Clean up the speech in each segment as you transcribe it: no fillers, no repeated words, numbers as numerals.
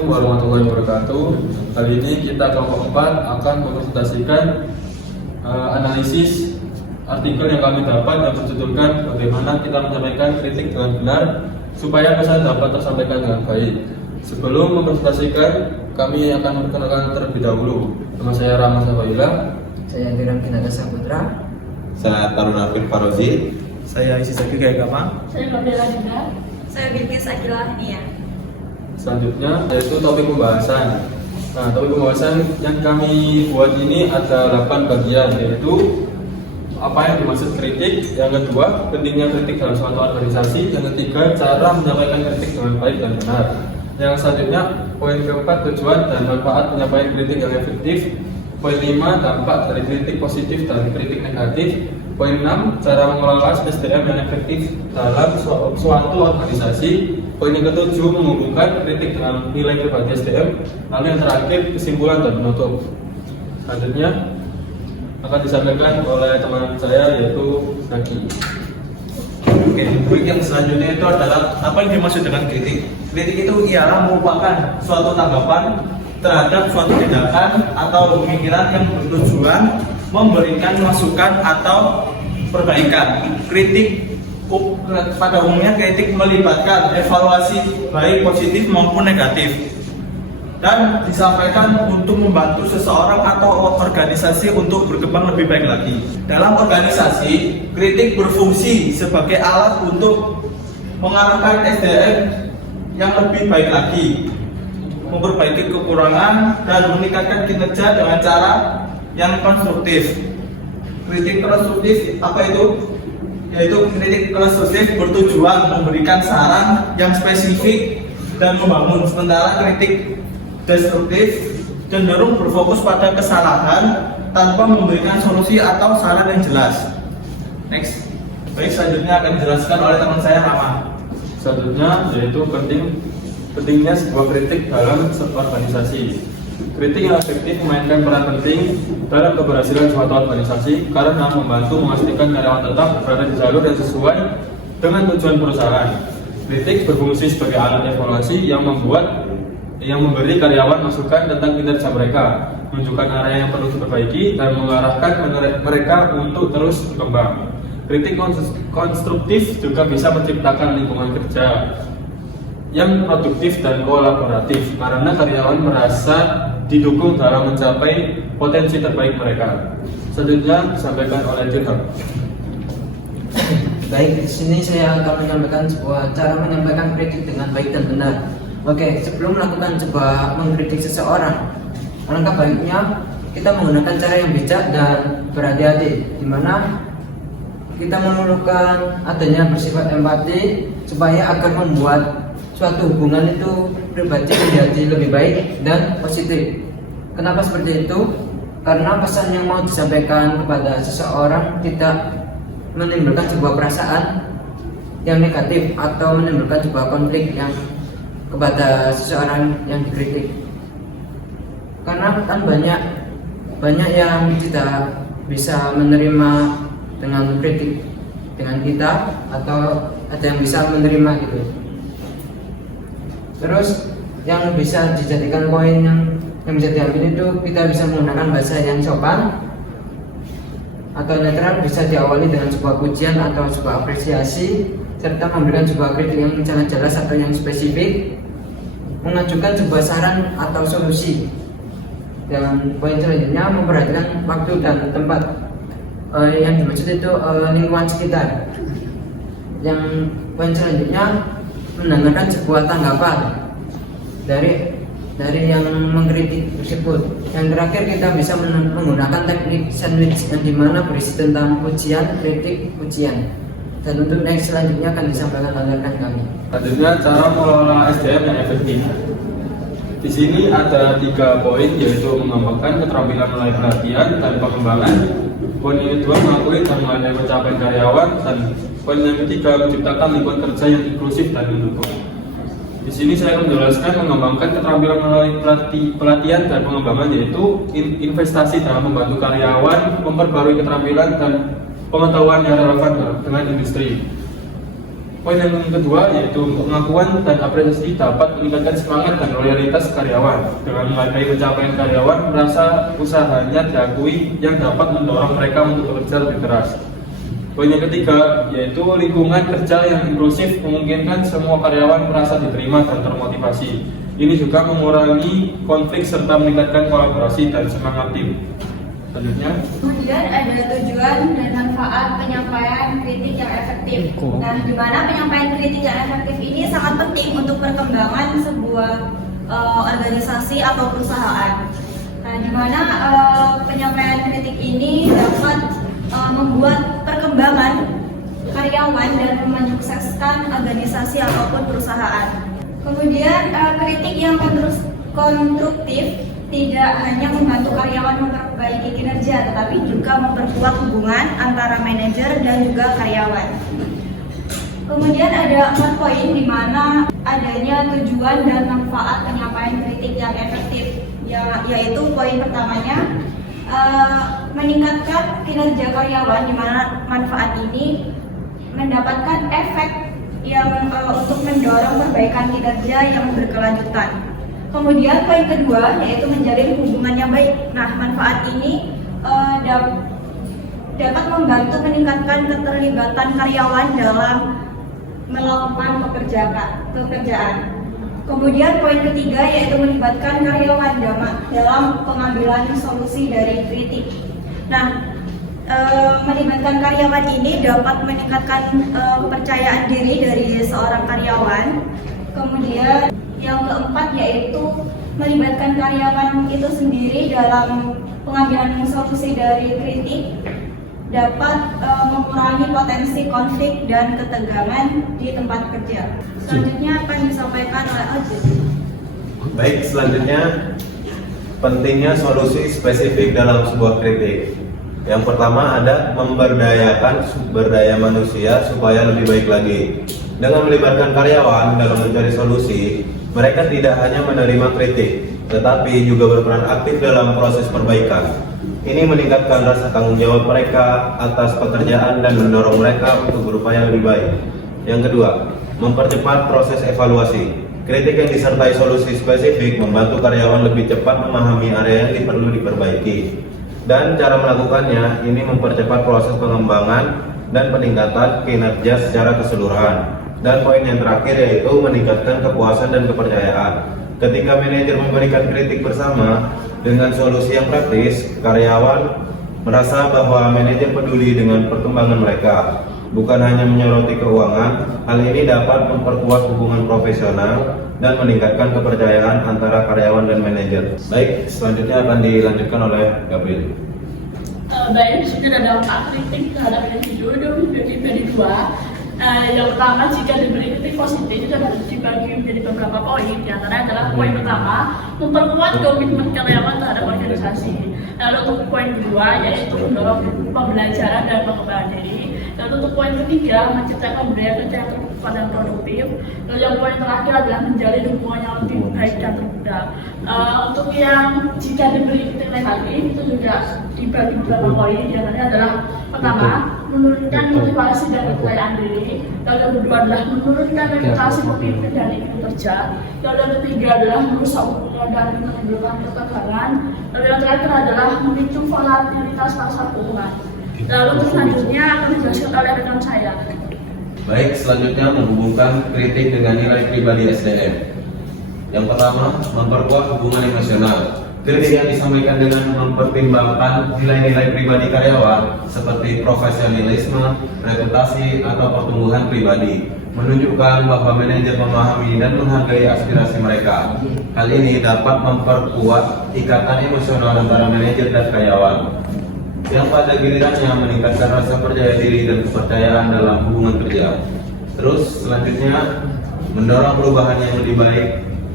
Assalamualaikum warahmatullahi wabarakatuh. Kali ini kita kelompok 4 akan mempresentasikan analisis artikel yang kami dapat yang berjudulkan bagaimana kita menyampaikan kritik dengan benar supaya pesan dapat tersampaikan dengan baik. Sebelum mempresentasikan, kami akan memperkenalkan terlebih dahulu. Nama saya Rama Sabaila. Saya Giram Kinaka Saputra. Saya Taruna Fir Farozi. Saya Isi Sakir Gagama. Saya Nabila Dinda. Saya Bilkis Akilah Nia. Selanjutnya yaitu topik pembahasan. Nah, topik pembahasan yang kami buat ini ada 8 bagian, yaitu apa yang dimaksud kritik, yang kedua pentingnya kritik dalam suatu organisasi, yang ketiga cara menyampaikan kritik dengan baik dan benar, yang selanjutnya poin keempat tujuan dan manfaat penyampaian kritik yang efektif, poin 5 dampak dari kritik positif dan kritik negatif, poin 6 cara mengelola SDM yang efektif dalam suatu organisasi, poin yang ketujuh menghubungkan kritik dengan nilai pribadi SDM, lalu yang terakhir kesimpulan dan penutup. Selanjutnya akan disampaikan oleh teman saya yaitu Zaki. Oke, poin yang selanjutnya itu adalah apa yang dimaksud dengan kritik. Kritik itu ialah merupakan suatu tanggapan terhadap suatu tindakan atau pemikiran yang bertujuan memberikan masukan atau perbaikan. Kritik pada umumnya kritik melibatkan evaluasi baik positif maupun negatif dan disampaikan untuk membantu seseorang atau organisasi untuk berkembang lebih baik lagi. Dalam organisasi, kritik berfungsi sebagai alat untuk mengarahkan SDM yang lebih baik lagi, memperbaiki kekurangan dan meningkatkan kinerja dengan cara yang konstruktif. Kritik konstruktif apa itu? Yaitu kritik konstruktif bertujuan memberikan saran yang spesifik dan membangun, sementara kritik destruktif cenderung berfokus pada kesalahan tanpa memberikan solusi atau saran yang jelas. Next, baik, selanjutnya akan dijelaskan oleh teman saya Rama. Selanjutnya yaitu pentingnya sebuah kritik dalam sebuah organisasi. Kritik yang efektif memainkan peran penting dalam keberhasilan suatu organisasi karena membantu memastikan karyawan tetap berada di jalur yang sesuai dengan tujuan perusahaan. Kritik berfungsi sebagai alat evaluasi yang memberi karyawan masukan tentang kinerja mereka, menunjukkan area yang perlu diperbaiki dan mengarahkan mereka untuk terus berkembang. Kritik konstruktif juga bisa menciptakan lingkungan kerja yang produktif dan kolaboratif karena karyawan merasa didukung dalam mencapai potensi terbaik mereka. Selanjutnya disampaikan oleh Dirham. Baik, di sini saya akan menyampaikan sebuah cara menyampaikan kritik dengan baik dan benar. Oke, sebelum melakukan sebuah mengkritik seseorang, alangkah baiknya kita menggunakan cara yang bijak dan berhati-hati, di mana kita memerlukan adanya bersifat empati supaya agar membuat suatu hubungan itu pribadi menjadi lebih baik dan positif. Kenapa seperti itu? Karena pesan yang mau disampaikan kepada seseorang tidak menimbulkan sebuah perasaan yang negatif atau menimbulkan sebuah konflik yang kepada seseorang yang dikritik. Karena kan banyak yang tidak bisa menerima dengan kritik dengan kita, atau ada yang bisa menerima gitu. Terus yang bisa dijadikan poin yang bisa diambil itu, kita bisa menggunakan bahasa yang sopan atau netral, bisa diawali dengan sebuah pujian atau sebuah apresiasi, serta memberikan sebuah kritik yang sangat jelas atau yang spesifik, mengajukan sebuah saran atau solusi. Dan poin selanjutnya memperhatikan waktu dan tempat. Yang dimaksud itu lingkungan sekitar. Yang poin selanjutnya mendengarkan sebuah tanggapan dari yang mengkritik tersebut. Yang terakhir kita bisa menggunakan teknik sandwich yang dimana berisi tentang pujian, kritik, pujian. Dan untuk next selanjutnya akan disampaikan oleh rekan kami. Selanjutnya cara mengelola SDM yang efektif. Di sini ada 3 poin, yaitu mengembangkan keterampilan melalui pelatihan dan pengembangan. Poin yang kedua mengakui dan melayani pencapaian karyawan, dan poin yang ketiga menciptakan lingkungan kerja yang inklusif dan mendukung. Di sini saya akan menjelaskan mengembangkan keterampilan melalui pelatihan dan pengembangan, yaitu investasi dalam membantu karyawan memperbarui keterampilan dan pengetahuan yang relevan dengan industri. Poin yang kedua yaitu pengakuan dan apresiasi dapat meningkatkan semangat dan loyalitas karyawan. Dengan menghargai pencapaian karyawan, merasa usahanya diakui yang dapat mendorong mereka untuk bekerja lebih keras. Poin yang ketiga yaitu lingkungan kerja yang inklusif memungkinkan semua karyawan merasa diterima dan termotivasi. Ini juga mengurangi konflik serta meningkatkan kolaborasi dan semangat tim. Selanjutnya, Kemudian ada tujuan dan manfaat penyampaian kritik yang efektif. Nah, di mana penyampaian kritik yang efektif ini sangat penting untuk perkembangan sebuah organisasi atau perusahaan. Nah, di mana penyampaian kritik ini dapat membuat perkembangan karyawan dan menyukseskan organisasi ataupun perusahaan. Kemudian kritik yang konstruktif tidak hanya membantu karyawan memperbaiki kinerja, tetapi juga memperkuat hubungan antara manajer dan juga karyawan. Kemudian ada 4 poin di mana adanya tujuan dan manfaat penyampaian kritik yang efektif, yaitu poin pertamanya meningkatkan kinerja karyawan, di mana manfaat ini mendapatkan efek yang untuk mendorong perbaikan kinerja yang berkelanjutan. Kemudian poin kedua yaitu menjalin hubungan yang baik. Nah, manfaat ini dapat membantu meningkatkan keterlibatan karyawan dalam melakukan pekerjaan. Kemudian poin ketiga yaitu melibatkan karyawan dalam pengambilan solusi dari kritik. Nah, melibatkan karyawan ini dapat meningkatkan kepercayaan diri dari seorang karyawan. Kemudian yang keempat yaitu melibatkan karyawan itu sendiri dalam pengambilan solusi dari kritik dapat mengurangi potensi konflik dan ketegangan di tempat kerja. Selanjutnya akan disampaikan oleh Ojit. Baik, selanjutnya pentingnya solusi spesifik dalam sebuah kritik. Yang pertama ada memberdayakan sumber daya manusia supaya lebih baik lagi. Dengan melibatkan karyawan dalam mencari solusi, mereka tidak hanya menerima kritik, tetapi juga berperan aktif dalam proses perbaikan. Ini meningkatkan rasa tanggung jawab mereka atas pekerjaan dan mendorong mereka untuk berupaya lebih baik. Yang kedua, mempercepat proses evaluasi. Kritik yang disertai solusi spesifik membantu karyawan lebih cepat memahami area yang perlu diperbaiki. Dan cara melakukannya ini mempercepat proses pengembangan dan peningkatan kinerja secara keseluruhan. Dan poin yang terakhir yaitu meningkatkan kepuasan dan kepercayaan. Ketika manajer memberikan kritik bersama dengan solusi yang praktis, karyawan merasa bahwa manajer peduli dengan perkembangan mereka, bukan hanya menyoroti keuangan. Hal ini dapat memperkuat hubungan profesional dan meningkatkan kepercayaan antara karyawan dan manajer. Baik, selanjutnya akan dilanjutkan oleh Gabriel. Baik, di sini ada 4 kritik terhadap individu dari 2. Yang pertama, jika diberi kritik positif itu dapat dibagi menjadi beberapa poin. Di antara adalah poin pertama, memperkuat komitmen karyawan terhadap organisasi. Lalu untuk poin kedua yaitu mendorong pembelajaran dan pengembangan diri. Lalu untuk poin ketiga, menciptakan budaya kerja yang terbuka dan produktif. Lalu yang poin terakhir adalah menjalin hubungan yang lebih baik dan terbuka. Untuk yang jika diberi kritik negatif itu juga dibagi beberapa poin. Di antaranya adalah pertama, menurunkan motivasi dan kepercayaan diri. Lalu yang kedua adalah menurunkan reputasi pemimpin dan ikut kerja. Lalu yang ketiga adalah merusak hubungan dan menimbulkan ketegangan. Lalu yang terakhir adalah memicu volatilitas pasar keuangan. Lalu selanjutnya akan dijelaskan oleh rekan saya. Baik, selanjutnya menghubungkan kritik dengan nilai pribadi SDM. Yang pertama, memperkuat hubungan emosional. Kritik yang disampaikan dengan mempertimbangkan nilai-nilai pribadi karyawan seperti profesionalisme, reputasi, atau pertumbuhan pribadi, menunjukkan bahwa manajer memahami dan menghargai aspirasi mereka. Hal ini dapat memperkuat ikatan emosional antara manajer dan karyawan, yang pada gilirannya meningkatkan rasa percaya diri dan kepercayaan dalam hubungan kerja. Terus selanjutnya, mendorong perubahan yang lebih baik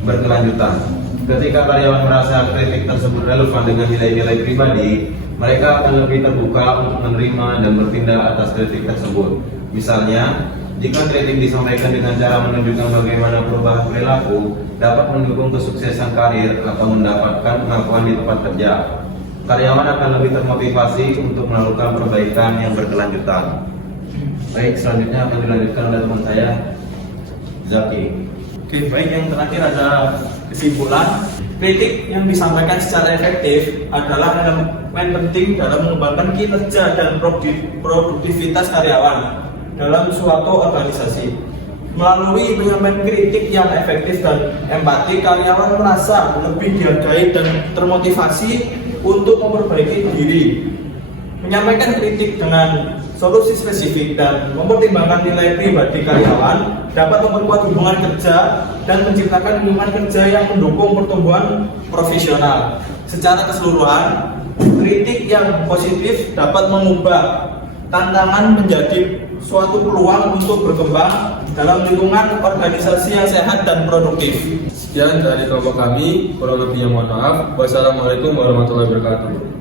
berkelanjutan. Ketika karyawan merasa kritik tersebut relevan dengan nilai-nilai pribadi, mereka akan lebih terbuka untuk menerima dan bertindak atas kritik tersebut. Misalnya, jika kritik disampaikan dengan cara menunjukkan bagaimana perubahan perilaku dapat mendukung kesuksesan karir atau mendapatkan pengakuan di tempat kerja, karyawan akan lebih termotivasi untuk melakukan perbaikan yang berkelanjutan. Baik, selanjutnya akan dilanjutkan oleh teman saya, Zaki. Oke, baik, yang terakhir ada kesimpulan. Kritik yang disampaikan secara efektif adalah elemen penting dalam mengembangkan kinerja dan produktivitas karyawan dalam suatu organisasi. Melalui penyampaian kritik yang efektif dan empati, karyawan merasa lebih dihargai dan termotivasi untuk memperbaiki diri. Menyampaikan kritik dengan solusi spesifik dan mempertimbangkan nilai pribadi karyawan dapat memperkuat hubungan kerja dan menciptakan lingkungan kerja yang mendukung pertumbuhan profesional. Secara keseluruhan, kritik yang positif dapat mengubah tantangan menjadi suatu peluang untuk berkembang dalam lingkungan organisasi yang sehat dan produktif. Sekian dari kelompok kami, kurang lebihnya mohon maaf. Wassalamualaikum warahmatullahi wabarakatuh.